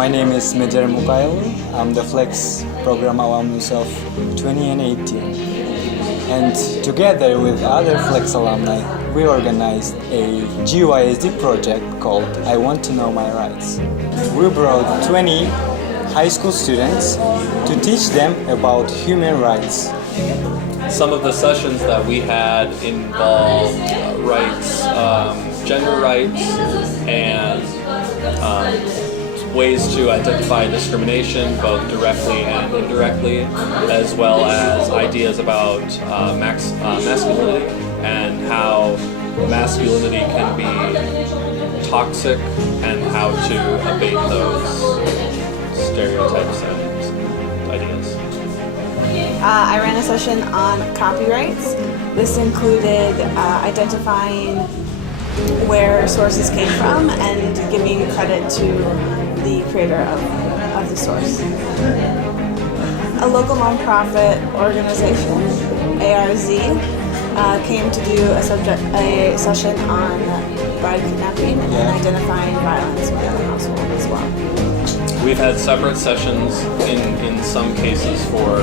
My name is Mejer Mukail. I'm the Flex Program Alumnus of 2018. And together with other Flex alumni, we organized a GYSD project called I Want to Know My Rights. We brought 20 high school students to teach them about human rights. Some of the sessions that we had involved rights, gender rights, and ways to identify discrimination, both directly and indirectly, as well as ideas about masculinity and how masculinity can be toxic and how to abate those stereotypes and ideas. I ran a session on copyrights. This included identifying where sources came from and giving credit to the creator of the source. A local nonprofit organization, ARZ, came to do a session on bride kidnapping and identifying violence within the household as well. We've had separate sessions in some cases for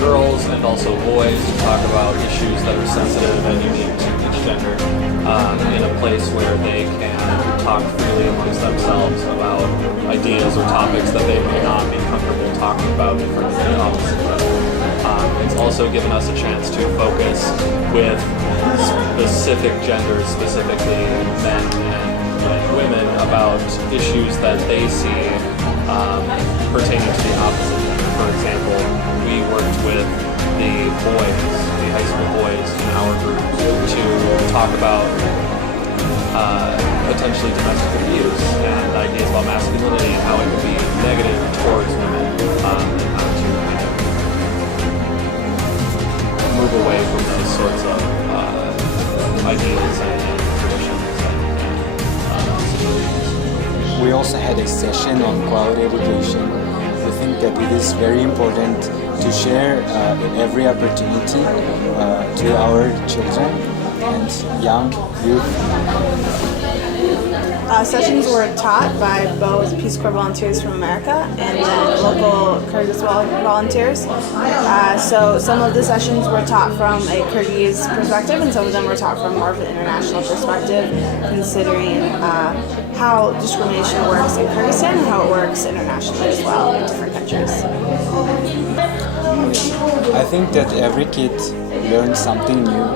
girls and also boys to talk about issues that are sensitive and unique to each gender in a place where they can talk freely amongst themselves about ideas or topics that they may not be comfortable talking about in front of the opposite gender. It's also given us a chance to focus with specific genders, specifically men and women, about issues that they see pertaining to the opposite gender. For example, we worked with the boys, the high school boys in our group, to talk about potentially domestic abuse and ideas about masculinity and how it can be negative towards women, and how to move away from those sorts of ideas and traditions and We also had a session on quality education. We think that it is very important to share in every opportunity to our children and young youth. Sessions were taught by both Peace Corps volunteers from America and then local Kyrgyz volunteers. So some of the sessions were taught from a Kyrgyz perspective and some of them were taught from more of an international perspective, considering how discrimination works in Kyrgyzstan and how it works internationally as well in different countries. I think that every kid learns something new.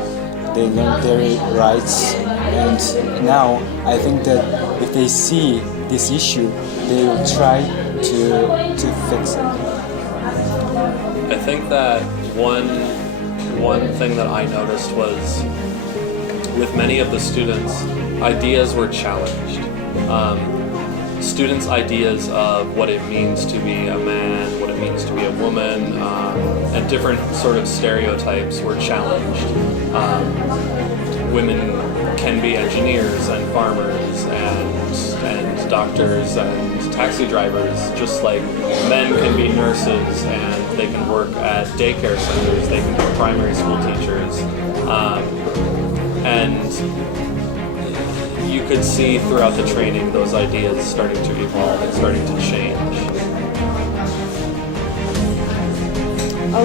They learn their rights, and now I think that if they see this issue, they will try to fix it. I think that one thing that I noticed was with many of the students, ideas were challenged. Students' ideas of what it means to be a man, what it means to be a woman, and different sort of stereotypes were challenged. Women can be engineers and farmers and doctors and taxi drivers, just like men can be nurses and they can work at daycare centers, they can be primary school teachers. And you could see throughout the training those ideas starting to evolve and starting to change. A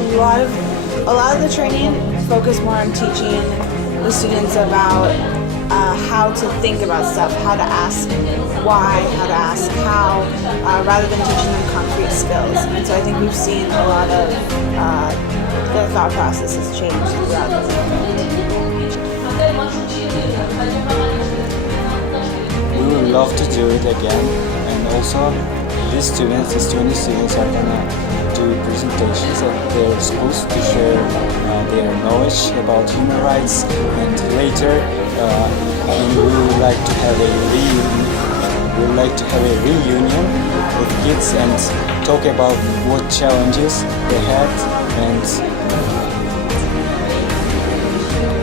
lot of the training focused more on teaching the students about how to think about stuff, how to ask why, how to ask how, rather than teaching them concrete skills. And so I think we've seen a lot of their thought processes change throughout the We would love to do it again, and also these 20 students are gonna do presentations at their schools to share their knowledge about human rights, and later we would like to have a reunion. We would like to have a reunion with kids and talk about what challenges they had and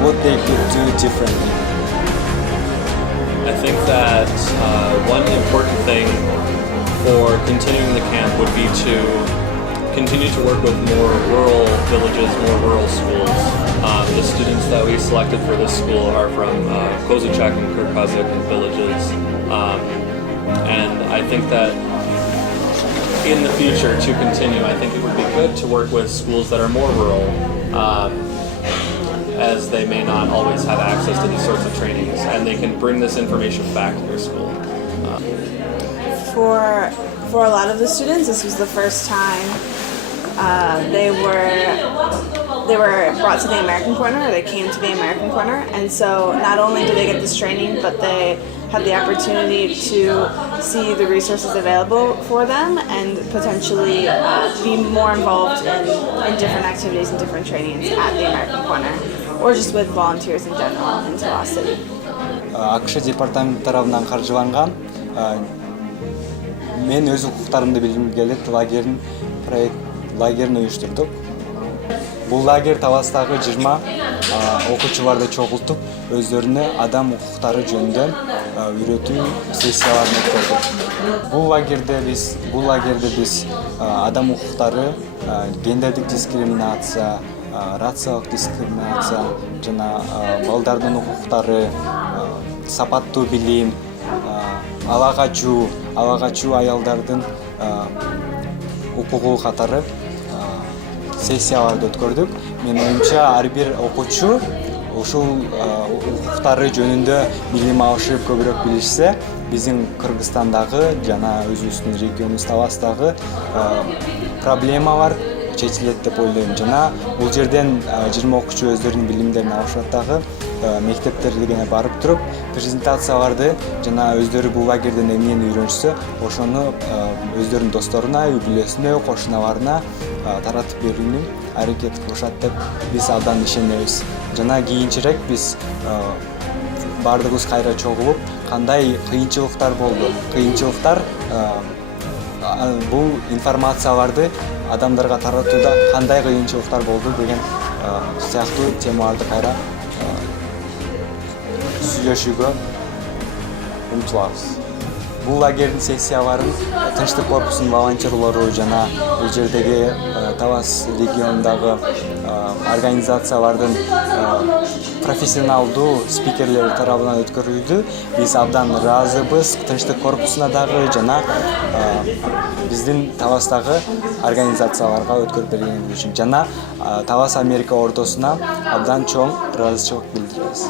what they could do differently. I think that one important thing for continuing the camp would be to continue to work with more rural villages, more rural schools. The students that we selected for this school are from Kozuchak and Kyrgyzstan villages. And I think that in the future to continue, I think it would be good to work with schools that are more rural, as they may not always have access to these sorts of trainings, and they can bring this information back to their school. For a lot of the students, this was the first time they were brought to the American Corner, or they came to the American Corner, and so not only do they get this training, but they have the opportunity to see the resources available for them and potentially be more involved in different activities and different trainings at the American Corner, or just with volunteers in general in Tawas City. АКШ департамент тарабынан каржыланган мен өз укуктарымды билгим келет лагерин уюштурдук. Бул лагерь Тавастагы 20 окуучуларды чогултуп, өздөрүнө адам укуктары жөнүндө үйрөтүү сессияларын өткөрдүк. Бул лагерде биз адам укуктары, гендердик дискриминация, рациялык дискриминация жана балдардын укуктары, сапаттуу билим, ала качуу аялдардын укугу катары сессияларды өткөрдүк. Мен оюмча ар бир окуучу ушул укуктары жөнүндө билим алышып көбүрөөк билишсе, биздин Кыргызстандагы жана өзүбүздүн регионубуз Тавастагы проблемалар чечилет деп ойлойм. Жана бул жерден 20 окуучу өздөрүнүн билимдерин алышат дагы, мектептерге барып туруп презентацияларды жана өздөрү бул лагерден эмнени үйрөнүшсө, ошону өздөрүнүн досторуна, үй бүлөсүнө, кошуналарына таратып берүүнү аракет кылышат деп биз абдан ишенебиз. Жана кийинчерээк биз бардыгыбыз кайра чогулуп, кандай кыйынчылыктар болду, бул информацияларды адамдарга таратууда кандай кыйынчылыктар болду деген сыяктуу темаларды кайра сүйлөшүүгө умтулабыз. Бул лагердин сессияларын Тынчтык корпусунун волонтерлору жана бул жердеги Тавас регионундагы организациялардын профессионалдуу спикерлери тарабынан өткөрүлдү. Биз абдан ыраазыбыз Тынчтык корпусуна дагы жана биздин Тавастагы организацияларга өткөрүп бергенибиз үчүн жана Тавас Америка ордосуна абдан чоң ыраазычылык билдиребиз.